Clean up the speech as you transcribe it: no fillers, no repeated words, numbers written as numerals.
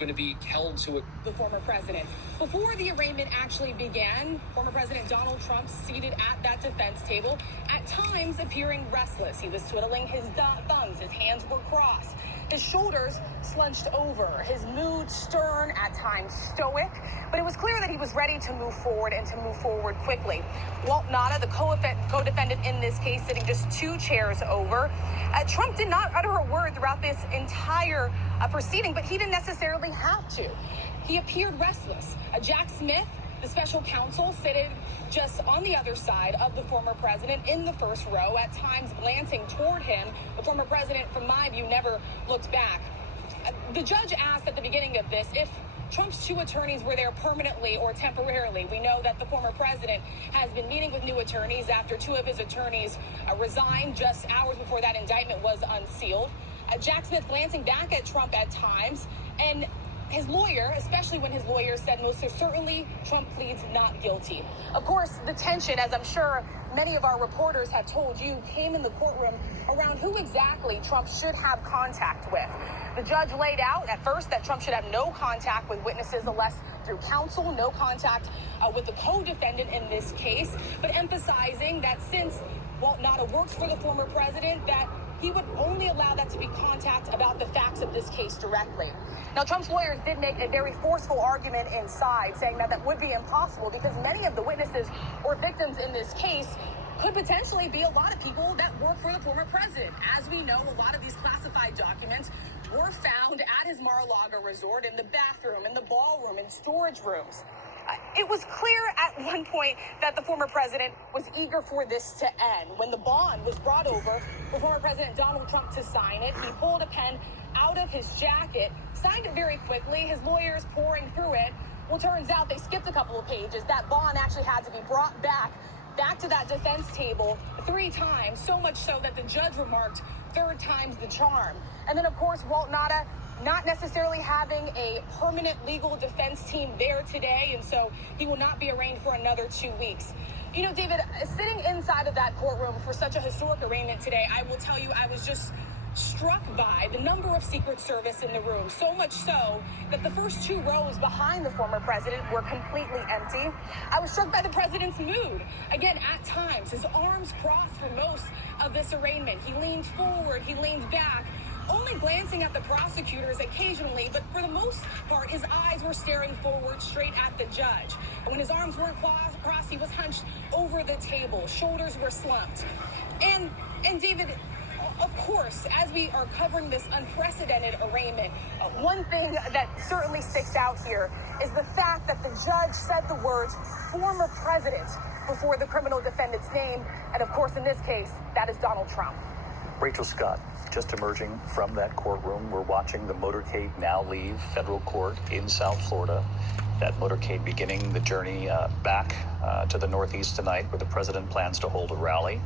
going to be held to it. The former president. Before the arraignment actually began, former President Donald Trump seated at that defense table, at times appearing restless. He was twiddling his thumbs, his hands were crossed, his shoulders slunched over, his mood stern, at times stoic, but it was clear that he was ready to move forward and to move forward quickly. Walt Nauta, the co-defendant in this case, sitting just 2 chairs over. Trump did not utter a word throughout this entire proceeding, but he didn't necessarily have to. He appeared restless. Jack Smith, the special counsel, sitting just on the other side of the former president in the first row, at times glancing toward him. The former president, from my view, never looked back. The judge asked at the beginning of this if Trump's 2 attorneys were there permanently or temporarily. We know that the former president has been meeting with new attorneys after 2 of his attorneys resigned just hours before that indictment was unsealed. Jack Smith glancing back at Trump at times, and his lawyer, especially when his lawyer said most certainly Trump pleads not guilty. Of course, the tension, as I'm sure many of our reporters have told you, came in the courtroom around who exactly Trump should have contact with. The judge laid out at first that Trump should have no contact with witnesses unless through counsel, no contact with the co-defendant in this case, but emphasizing that since Walt Nauta works for the former president, that he would only allow that to be contact about the facts of this case directly. Now, Trump's lawyers did make a very forceful argument inside, saying that that would be impossible because many of the witnesses or victims in this case could potentially be a lot of people that work for the former president. As we know, a lot of these classified documents were found at his Mar-a-Lago resort, in the bathroom, in the ballroom, in storage rooms. It was clear at one point that the former president was eager for this to end. When the bond was brought over for former President Donald Trump to sign it, he pulled a pen out of his jacket, signed it very quickly, his lawyers pouring through it. Well, turns out they skipped a couple of pages. That bond actually had to be brought back to that defense table 3 times, so much so that the judge remarked, 3rd time's the charm. And then, of course, Walt Nauta not necessarily having a permanent legal defense team there today, and so he will not be arraigned for another 2 weeks. You know, David, sitting inside of that courtroom for such a historic arraignment today, I will tell you I was just struck by the number of Secret Service in the room, so much so that the first 2 rows behind the former president were completely empty. I was struck by the president's mood. Again, at times, his arms crossed for most of this arraignment. He leaned forward, he leaned back, only glancing at the prosecutors occasionally, but for the most part, his eyes were staring forward straight at the judge. And when his arms weren't crossed, he was hunched over the table. Shoulders were slumped. And David, of course, as we are covering this unprecedented arraignment, one thing that certainly sticks out here is the fact that the judge said the words former president before the criminal defendant's name. And of course, in this case, that is Donald Trump. Rachel Scott, just emerging from that courtroom. We're watching the motorcade now leave federal court in South Florida. That motorcade beginning the journey back to the Northeast tonight, where the president plans to hold a rally.